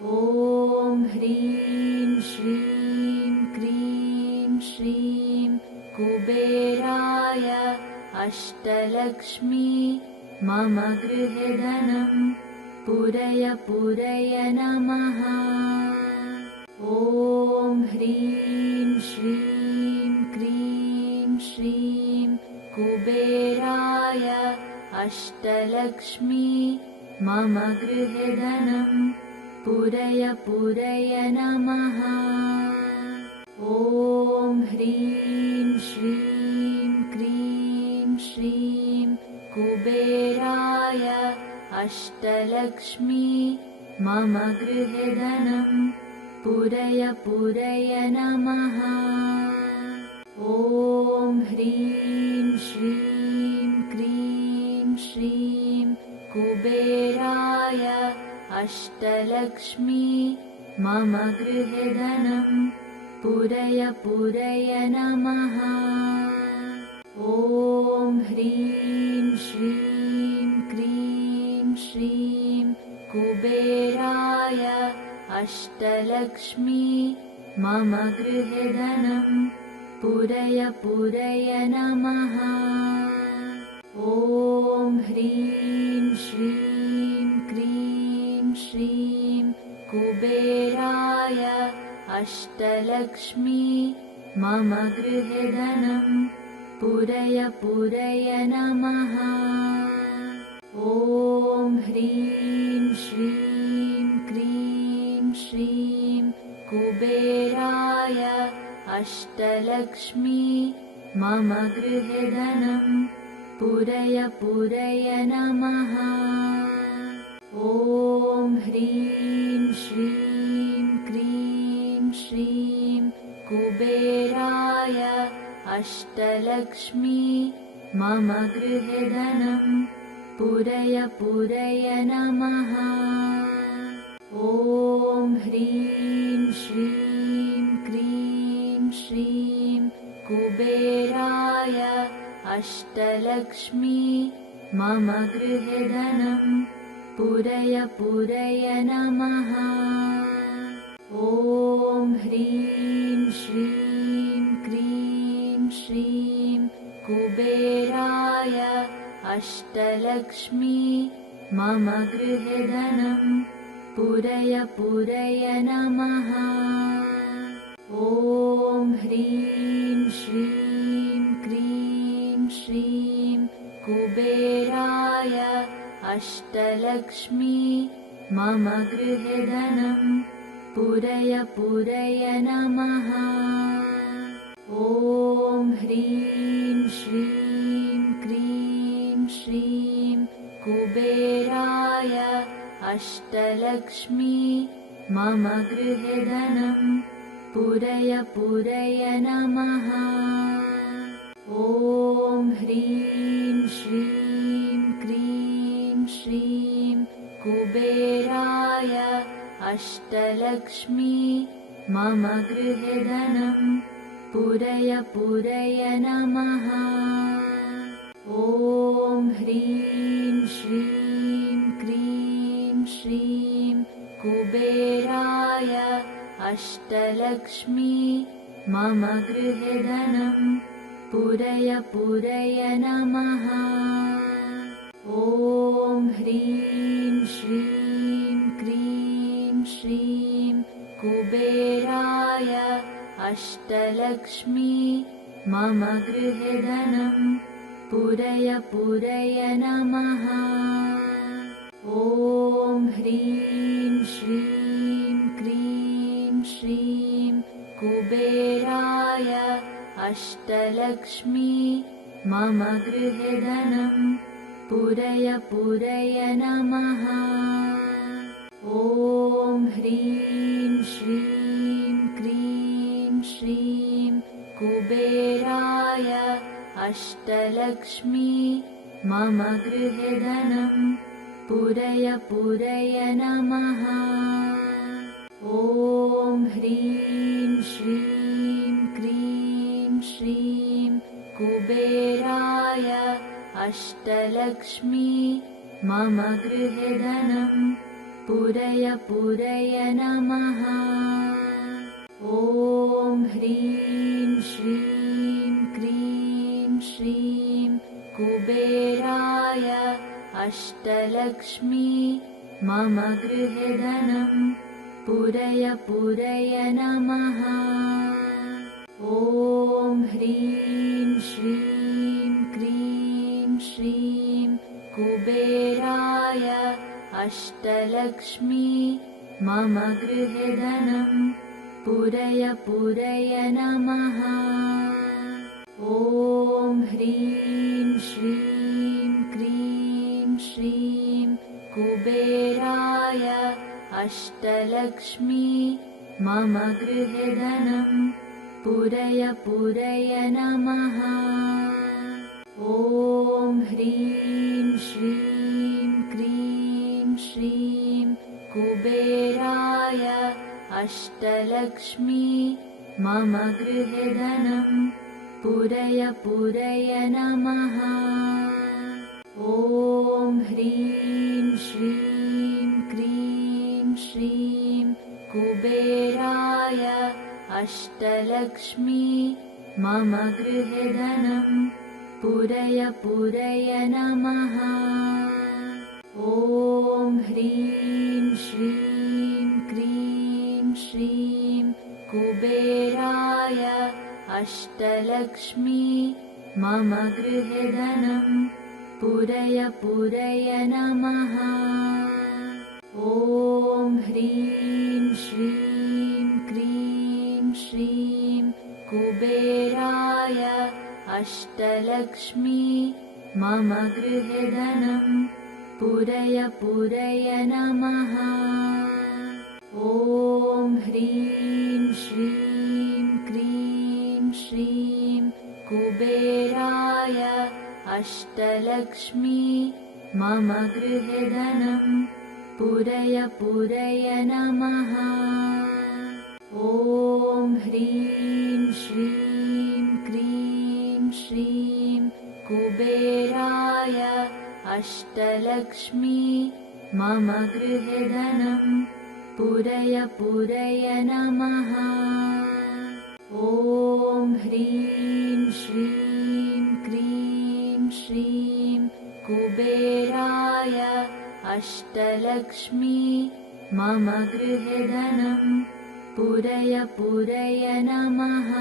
ॐ ह्रीं श्रीं क्रीं श्रीं कुबेराय अष्टलक्ष्मी मम गृहे धनं पूरय पूरय नमः। ॐ ह्रीं श्रीं क्रीं श्रीं कुबेराय अष्टलक्ष्मी मम गृहे धनं पूरय पूरय नमः। ॐ ह्रीं श्रीं क्रीं श्रीं कुबेराय अष्टलक्ष्मी मम गृहे धनं पूरय पूरय नमः। ॐ ह्रीं श्रीं क्रीं श्रीं कुबेराय अष्टलक्ष्मी मम गृहे धनं पूरय पूरय नमः। ॐ ह्रीं श्रीं क्रीं श्रीं कुबेराय अष्टलक्ष्मी मम गृहे धनं पूरय पूरय नमः। ॐ ह्रीं श्रीं क्रीं श्रीं कुबेराय अष्टलक्ष्मी मम गृहे धनं पूरय पूरय नमः। ॐ ह्रीं श्रीं क्रीं श्रीं कुबेराय अष्टलक्ष्मी मम गृहे धनं पूरय पूरय नमः। ॐ ह्रीं श्रीं क्रीं श्रीं कुबेराय अष्टलक्ष्मी मम गृहे धनं पूरय पूरय नमः। ॐ ह्रीं श्रीं क्रीं श्रीं कुबेराय अष्टलक्ष्मी मम गृहे धनं पूरय पूरय नमः। ॐ ह्रीं श्रीं क्रीं श्रीं कुबेराय अष्टलक्ष्मी मम गृहे धनं पूरय पूरय नमः। ॐ ह्रीं श्रीं क्रीं श्रीं कुबेराय अष्टलक्ष्मी मम गृहे धनं पूरय पूरय नमः। ॐ ह्रीं श्रीं क्रीं श्रीं कुबेराय अष्टलक्ष्मी मम गृहे धनं पूरय पूरय नमः। ॐ ह्रीं श्रीं क्रीं श्रीं कुबेराय अष्टलक्ष्मी मम गृहे धनं पूरय पूरय नमः। ॐ ह्रीं श्रीं क्रीं श्रीं कुबेराय अष्टलक्ष्मी मम गृहे धनं पूरय पूरय नमः। ॐ ह्रीं श्रीं क्रीं श्रीं कुबेराय अष्टलक्ष्मी मम गृहे धनं पूरय पूरय नमः। ॐ ह्रीं श्रीं क्रीं श्रीं कुबेराय अष्टलक्ष्मी मम गृहे धनं पूरय पूरय नमः। ॐ ह्रीं श्रीं क्रीं श्रीं कुबेराय अष्टलक्ष्मी मम गृहे धनं पूरय पूरय नमः। ॐ ह्रीं श्रीं क्रीं श्रीं कुबेराय अष्टलक्ष्मी मम गृहे धनं पुरय पुरय नमः। ॐ ह्रीं श्रीं क्रीं श्रीं कुबेराय अष्टलक्ष्मी मम गृहे धनं पुरय पुरय नमः। ॐ ह्रीं श्रीं क्रीं श्रीं कुबेराय अष्टलक्ष्मी मम गृहे धनं पुरय पुरय नमः। ॐ ह्रीं श्रीं क्रीं श्रीं कुबेराय अष्टलक्ष्मी मम गृहे धनं पुरय पुरय नमः। ॐ ह्रीं श्रीं क्रीं श्रीं कुबेराय अष्टलक्ष्मी मम गृहे धनं पुरय पुरय नमः। ॐ ह्रीं श्रीं क्रीं श्रीं कुबेराय अष्टलक्ष्मी मम गृहे धनं पुरय पुरय नमः। ॐ ह्रीं श्रीं क्रीं श्रीं कुबेराय अष्टलक्ष्मी मम गृहे धनं पुरय पुरय नमः। ॐ ह्रीं श्रीं क्रीं श्रीं कुबेराय अष्टलक्ष्मी मम गृहे धनं पुरय पुरय नमः। ॐ ह्रीं श्रीं क्रीं श्रीं कुबेराय अष्टलक्ष्मी मम गृहे धनं पुरय पुरय नमः। ॐ ह्रीं श्रीं क्रीं श्रीं कुबेराय अष्टलक्ष्मी मम गृहे धनं पुरय पुरय नमः। ॐ ह्रीं श्रीं क्रीं श्रीं कुबेराय अष्टलक्ष्मी मम गृहे धनं पुरय पुरय नमः।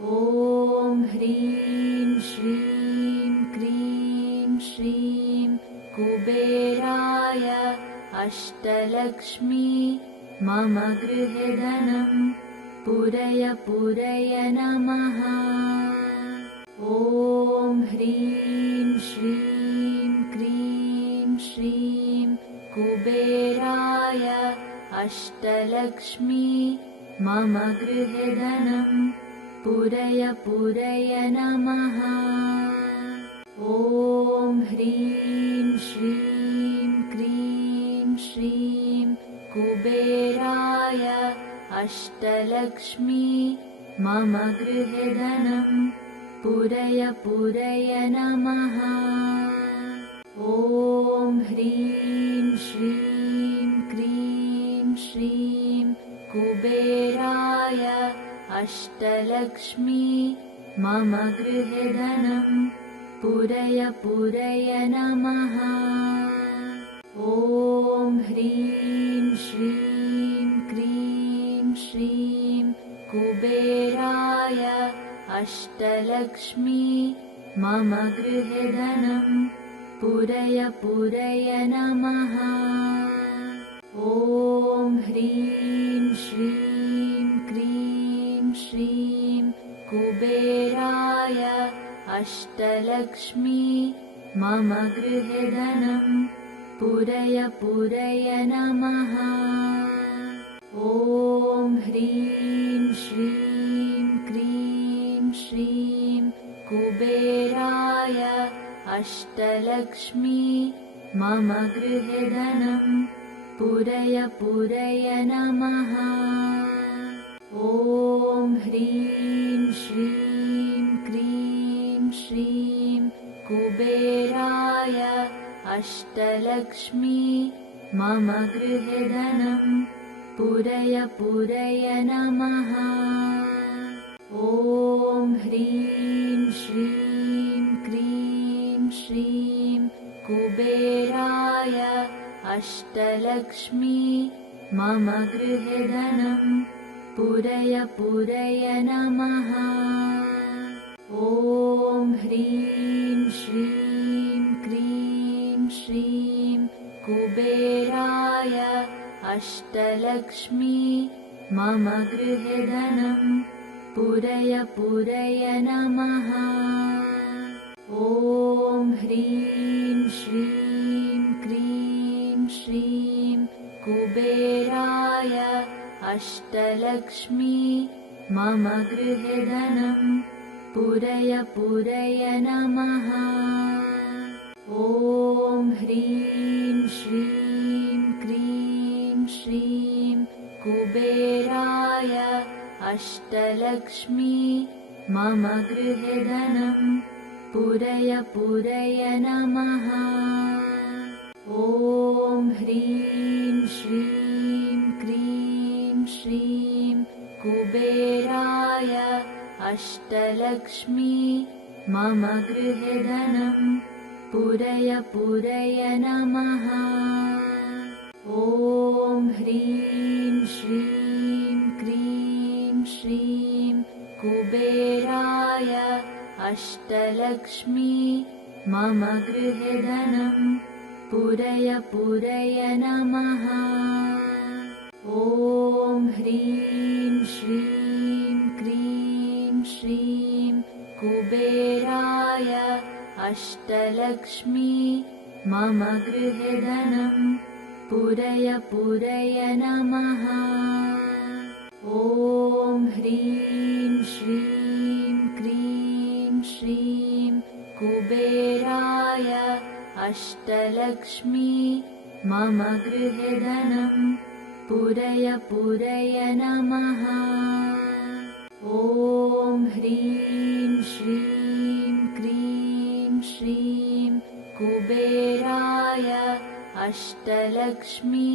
ॐ ह्रीं श्रीं क्रीं श्रीं कुबेराय अष्टलक्ष्मी मम गृहे धनं पुरय पुरय नमः। ॐ ह्रीं श्रीं क्रीं श्रीं कुबेराय अष्टलक्ष्मी मम गृहे धनं पुरय पुरय नमः। ॐ ह्रीं श्रीं क्रीं श्रीं कुबेराय अष्टलक्ष्मी मम गृहे धनं पुरय पुरय नमः। ॐ ह्रीं श्रीं क्रीं श्रीं कुबेराय अष्टलक्ष्मी मम गृहे धनं पुरय पुरय नमः। ॐ ह्रीं श्रीं क्रीं श्रीं कुबेराय अष्टलक्ष्मी मम गृहे धनं पुरय पुरय नमः। ॐ ह्रीं श्रीं क्रीं श्रीं कुबेराय अष्टलक्ष्मी मम गृहे धनं पुरय पुरय नमः। ॐ ह्रीं श्रीं क्रीं श्रीं कुबेराय अष्टलक्ष्मी मम गृहे धनं पुरय पुरय नमः। ॐ ह्रीं श्रीं क्रीं श्रीं कुबेराय अष्टलक्ष्मी मम गृहे धनं पूरय पूरय नमः। ॐ ह्रीं श्रीं क्रीं श्रीं कुबेराय अष्टलक्ष्मी मम गृहे धनं पूरय पूरय नमः। ॐ ह्रीं श्रीं क्रीं श्रीं कुबेराय अष्टलक्ष्मी मम गृहे धनं पूरय पूरय नमः। ॐ ह्रीं श्रीं क्रीं श्रीं कुबेराय अष्टलक्ष्मी मम गृहे धनं पूरय पूरय नमः। ॐ ह्रीं श्रीं क्रीं श्रीं कुबेराय अष्टलक्ष्मी मम गृहे धनं पूरय पूरय नमः। ॐ ह्रीं श्रीं क्रीं श्रीं कुबेराय अष्टलक्ष्मी मम गृहे धनं पूरय पूरय नमः। ॐ ह्रीं श्रीं क्रीं श्रीं कुबेराय अष्टलक्ष्मी मम गृहे धनं पूरय पूरय नमः। ॐ ह्रीं श्रीं क्रीं श्रीं कुबेराय अष्टलक्ष्मी मम गृहे धनं पूरय पूरय नमः। ॐ ह्रीं श्रीं क्रीं श्रीं कुबेराय अष्टलक्ष्मी मम गृहे धनं पूरय पूरय नमः। ॐ ह्रीं श्रीं क्रीं श्रीं कुबेराय अष्टलक्ष्मी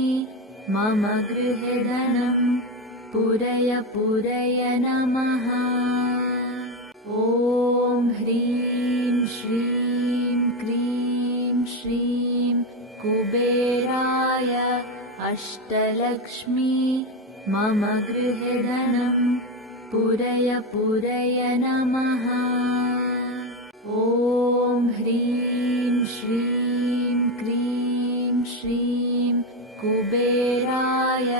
मम गृहे धनं पूरय पूरय नमः। ॐ ह्रीं श्रीं क्रीं श्रीं कुबेराय अष्टलक्ष्मी मम गृहे धनं पूरय पूरय नमः। ॐ ह्रीं श्रीं क्रीं श्रीं कुबेराय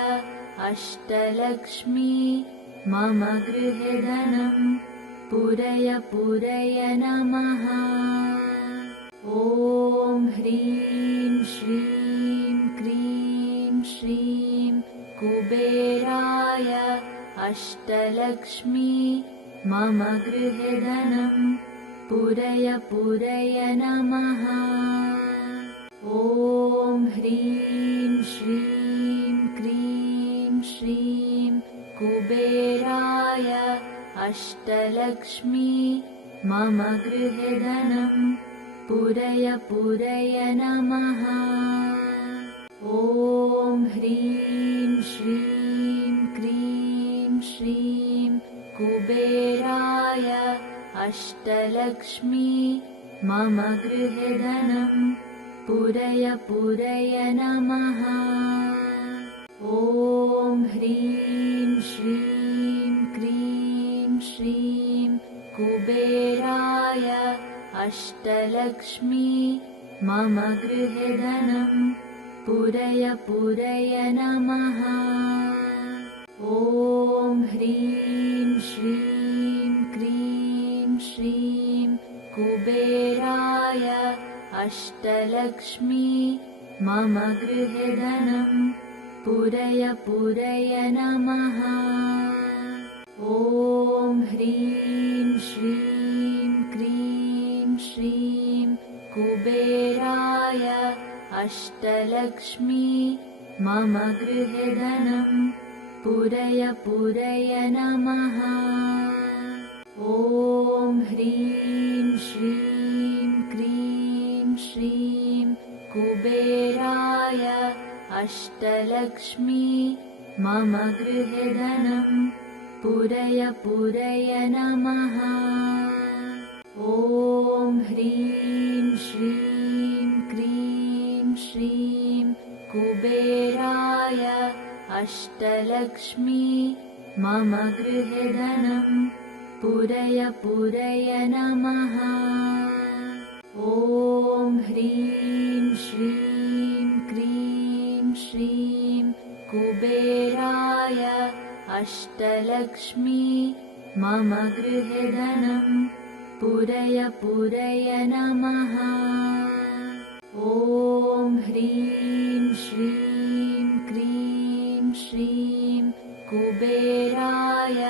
अष्टलक्ष्मी मम गृहे धनं पूरय पूरय नमः। ॐ ह्रीं श्रीं क्रीं श्रीं कुबेराय अष्टलक्ष्मी मम गृहे धनं पूरय पूरय नमः। ॐ ह्रीं श्रीं क्रीं श्रीं कुबेराय अष्टलक्ष्मी मम गृहे धनं पूरय पूरय नमः। ॐ ह्रीं श्रीं क्रीं श्रीं कुबेराय अष्टलक्ष्मी मम गृहे धनं पूरय पूरय नमः। ॐ ह्रीं श्रीं क्रीं श्रीं कुबेराय अष्टलक्ष्मी मम गृहे धनं पूरय पूरय नमः। ॐ ह्रीं श्रीं क्रीं श्रीं कुबेराय अष्टलक्ष्मी मम गृहे धनं पूरय पूरय नमः। ॐ ह्रीं श्रीं क्रीं श्रीं कुबेराय अष्टलक्ष्मी मम गृहे धनं पूरय पूरय नमः। ॐ ह्रीं श्रीं क्रीं श्रीं कुबेराय अष्टलक्ष्मी मम गृहे धनं पूरय पूरय नमः। ॐ ह्रीं श्रीं क्रीं श्रीं कुबेराय अष्टलक्ष्मी मम गृहे धनं पूरय पूरय नमः। ॐ ह्रीं श्रीं क्रीं श्रीं कुबेराय अष्टलक्ष्मी मम गृहे धनं पूरय पूरय नमः। ॐ ह्रीं श्रीं क्रीं श्रीं कुबेराय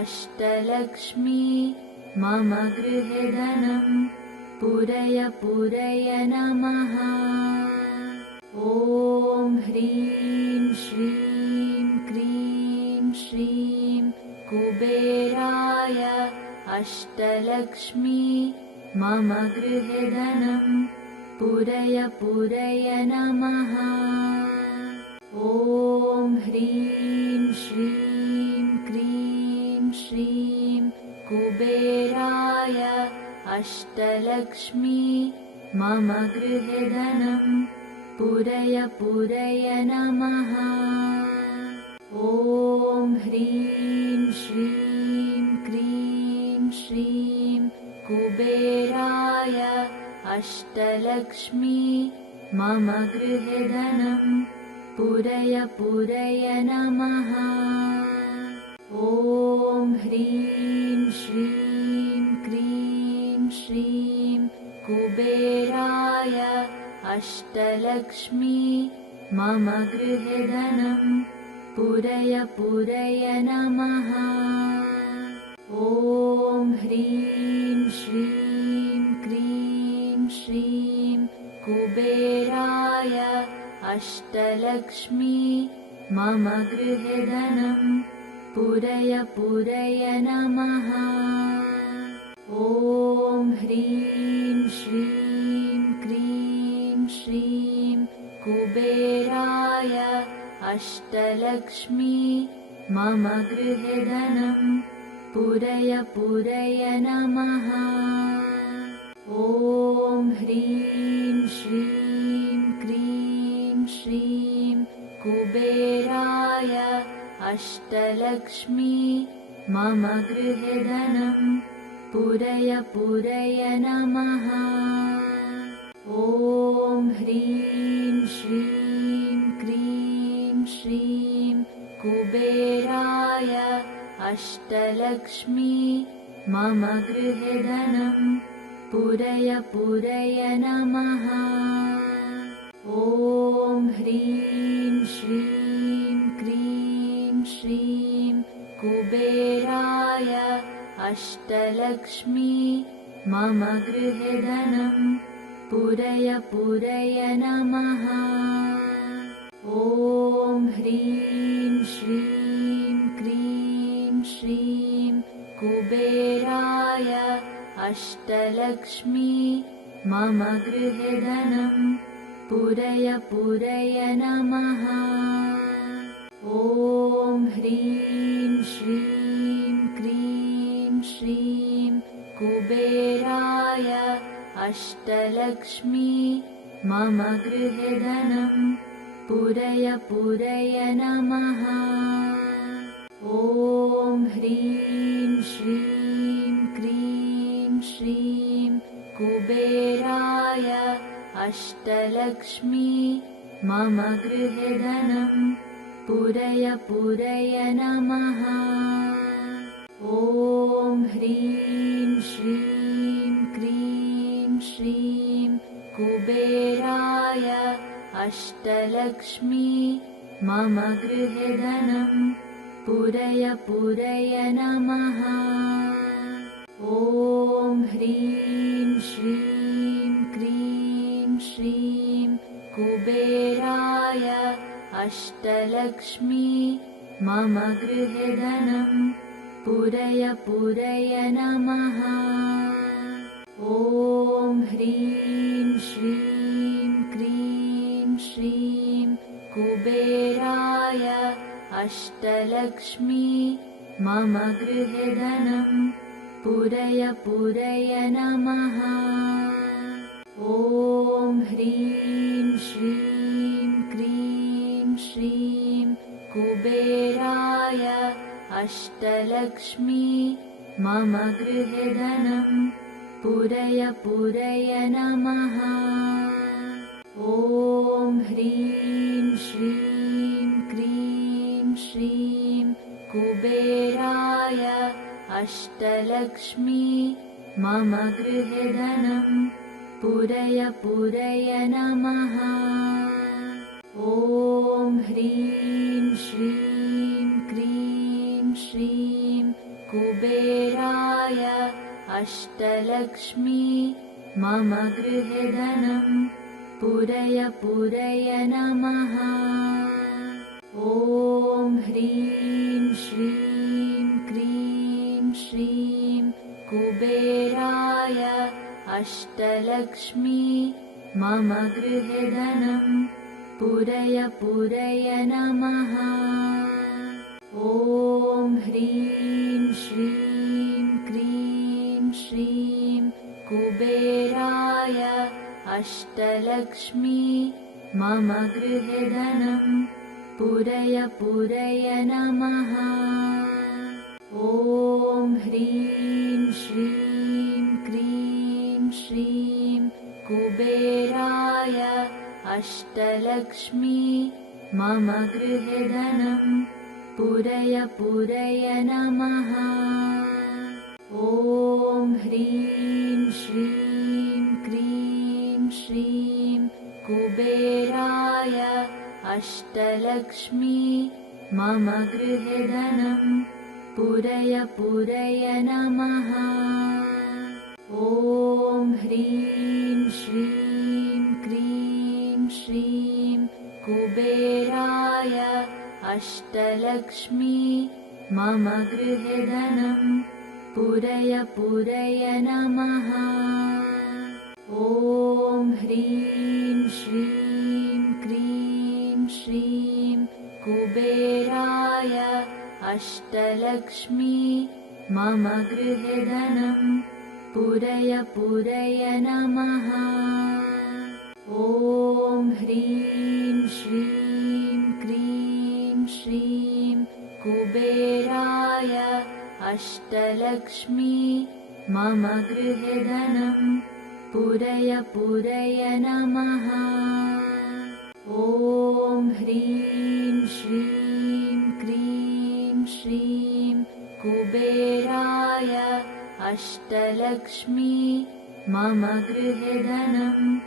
अष्टलक्ष्मी मम गृहे धनं पूरय पूरय नमः। ॐ ह्रीं श्रीं क्रीं श्रीं कुबेराय अष्टलक्ष्मी मम गृहे धनं पूरय पूरय नमः। ॐ ह्रीं श्रीं क्रीं श्रीं कुबेराय अष्टलक्ष्मी मम गृहे धनं पूरय पूरय नमः। ॐ ह्रीं श्रीं क्रीं श्रीं कुबेराय अष्टलक्ष्मी मम गृहे धनं पूरय पूरय नमः। ॐ ह्रीं श्रीं क्रीं श्रीं कुबेराय अष्टलक्ष्मी मम गृहे धनं पूरय पूरय नमः। ॐ ह्रीं श्रीं क्रीं श्रीं कुबेराय अष्टलक्ष्मी मम गृहे धनं पूरय पूरय नमः। ॐ ह्रीं श्रीं क्रीं श्रीं कुबेराय अष्टलक्ष्मी मम गृहे धनं पूरय पूरय नमः। ॐ ह्रीं श्रीं क्रीं श्रीं कुबेराय अष्टलक्ष्मी मम गृहे धनं पूरय पूरय नमः। ॐ ह्रीं श्रीं क्रीं श्रीं कुबेराय अष्टलक्ष्मी मम गृहे धनं पूरय पूरय नमः। ॐ ह्रीं श्रीं क्रीं श्रीं कुबेराय अष्टलक्ष्मी मम गृहे धनं पूरय पूरय नमः। ॐ ह्रीं श्रीं क्रीं श्रीं कुबेराय अष्टलक्ष्मी मम गृहे धनं पूरय पूरय नमः। ॐ ह्रीं श्रीं क्रीं श्रीं कुबेराय अष्टलक्ष्मी मम गृहे धनं पूरय पूरय नमः। ॐ ह्रीं श्रीं क्रीं श्रीं कुबेराय अष्टलक्ष्मी मम गृहे धनं पूरय पूरय नमः। ॐ ह्रीं श्रीं क्रीं श्रीं कुबेराय अष्टलक्ष्मी मम गृहे धनं पूरय पूरय नमः। ॐ ह्रीं श्रीं क्रीं श्रीं कुबेराय अष्टलक्ष्मी मम गृहे धनं पूरय पूरय नमः। ॐ ह्रीं श्रीं क्रीं श्रीं कुबेराय अष्टलक्ष्मी मम गृहे धनं पूरय पूरय नमः। ॐ ह्रीं श्रीं क्रीं श्रीं कुबेराय अष्टलक्ष्मी मम गृहे धनं पूरय पूरय नमः। ॐ ह्रीं श्रीं क्रीं श्रीं कुबेराय अष्टलक्ष्मी मम गृहे धनं पूरय पूरय नमः। ॐ ह्रीं श्रीं क्रीं श्रीं कुबेराय अष्टलक्ष्मी मम गृहे धनं पूरय पूरय नमः। ॐ ह्रीं श्रीं क्रीं श्रीं कुबेराय अष्टलक्ष्मी मम गृहे धनं पूरय पूरय नमः। ॐ ह्रीं श्रीं क्रीं श्रीं कुबेराय अष्टलक्ष्मी मम गृहे धनं पूरय पूरय नमः। ॐ ह्रीं श्रीं क्रीं श्रीं कुबेराय अष्टलक्ष्मी मम गृहे धनं पूरय पूरय नमः। ॐ ह्रीं श्रीं क्रीं श्रीं कुबेराय अष्टलक्ष्मी मम गृहे धनं पूरय पूरय नमः। ॐ ह्रीं श्रीं क्रीं श्रीं कुबेराय अष्टलक्ष्मी मम गृहे धनं पूरय पूरय नमः। ॐ ह्रीं श्रीं क्रीं श्रीं कुबेराय अष्टलक्ष्मी मम गृहे धनं पूरय पूरय नमः। ॐ ह्रीं श्रीं क्रीं श्रीं कुबेराय अष्टलक्ष्मी मम गृहे धनं पूरय पूरय नमः। ॐ ह्रीं श्रीं क्रीं श्रीं कुबेराय अष्टलक्ष्मी मम गृहे धनं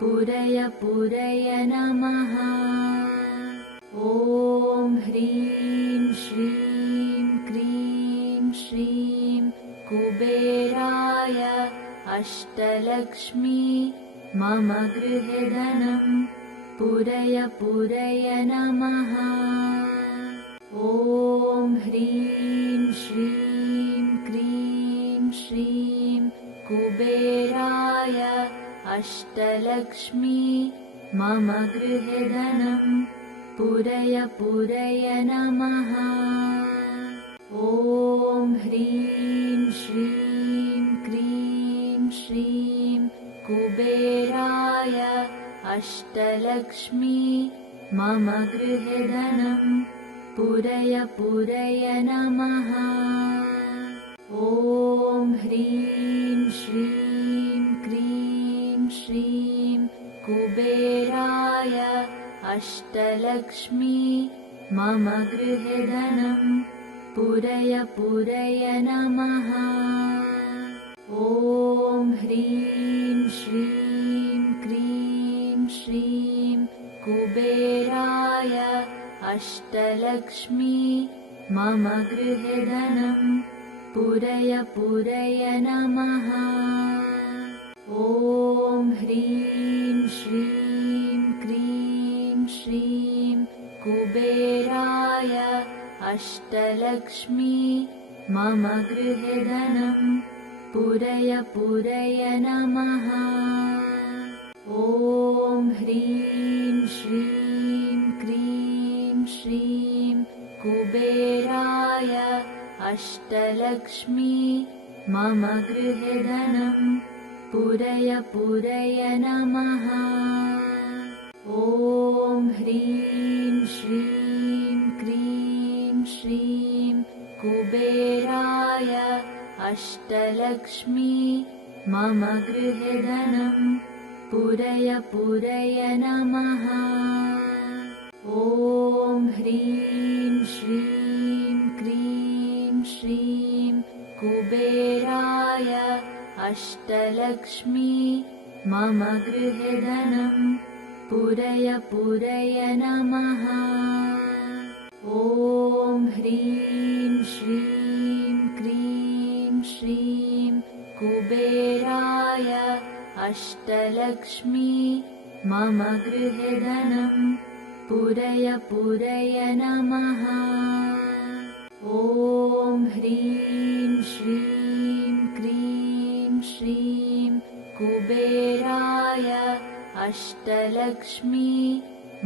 पूरय पूरय नमः। ॐ ह्रीं श्रीं क्रीं श्रीं कुबेराय अष्टलक्ष्मी मम गृहे धनं पूरय पूरय नमः। ॐ ह्रीं श्रीं क्रीं श्रीं कुबेराय अष्टलक्ष्मी मम गृहे धनं पूरय पूरय नमः। ॐ ह्रीं श्रीं क्रीं श्रीं कुबेराय अष्टलक्ष्मी मम गृहे धनं पूरय पूरय नमः। ॐ ह्रीं श्रीं क्रीं श्रीं कुबेराय अष्टलक्ष्मी मम गृहे धनं पूरय पूरय नमः। ॐ ह्रीं श्रीं क्रीं श्रीं कुबेराय अष्टलक्ष्मी मम गृहे धनं पूरय पूरय नमः। ॐ ह्रीं श्रीं क्रीं श्रीं कुबेराय अष्टलक्ष्मी मम गृहे धनं पूरय पूरय नमः। ॐ ह्रीं श्रीं क्रीं कुबेराय अष्टलक्ष्मी मम गृहे धनं पूरय पूरय नमः। ॐ ह्रीं श्रीं क्रीं श्रीं कुबेराय अष्टलक्ष्मी मम गृहे धनं पूरय पूरय नमः। ॐ ह्रीं श्रीं क्रीं श्रीं कुबेराय अष्टलक्ष्मी मम गृहे धनं पूरय पूरय नमः। ॐ ह्रीं श्रीं क्रीं श्रीं कुबेराय अष्टलक्ष्मी मम गृहे धनं पूरय पूरय नमः। ॐ ह्रीं श्रीं क्रीं श्रीं कुबेराय अष्टलक्ष्मी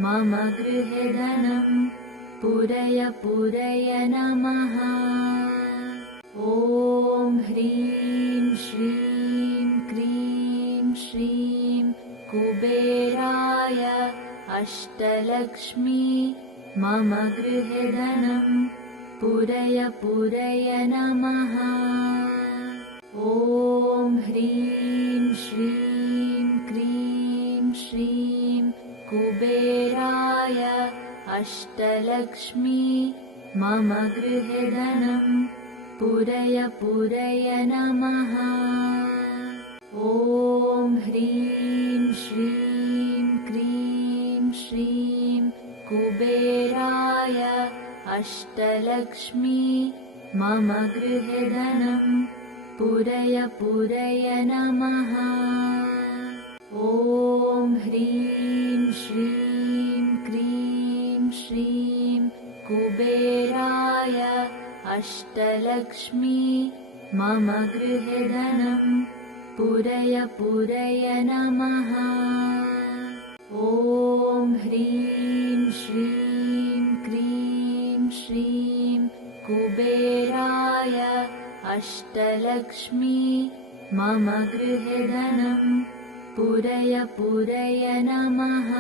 मम गृहे धनं पूरय पूरय नमः। ॐ ह्रीं श्रीं क्रीं श्रीं कुबेराय अष्टलक्ष्मी मम गृहे धनं पूरय पूरय नमः। ॐ ह्रीं श्रीं क्रीं श्रीं कुबेराय अष्टलक्ष्मी मम गृहे धनं पूरय पूरय नमः। ॐ ह्रीं श्रीं क्रीं श्रीं कुबेराय अष्टलक्ष्मी मम गृहे धनं पूरय पूरय नमः। ॐ ह्रीं श्रीं क्रीं श्रीं कुबेराय अष्टलक्ष्मी मम गृहे धनं पूरय पूरय नमः। ॐ ह्रीं श्रीं क्रीं श्रीं कुबेराय अष्टलक्ष्मी मम गृहे धनं पूरय पूरय नमः।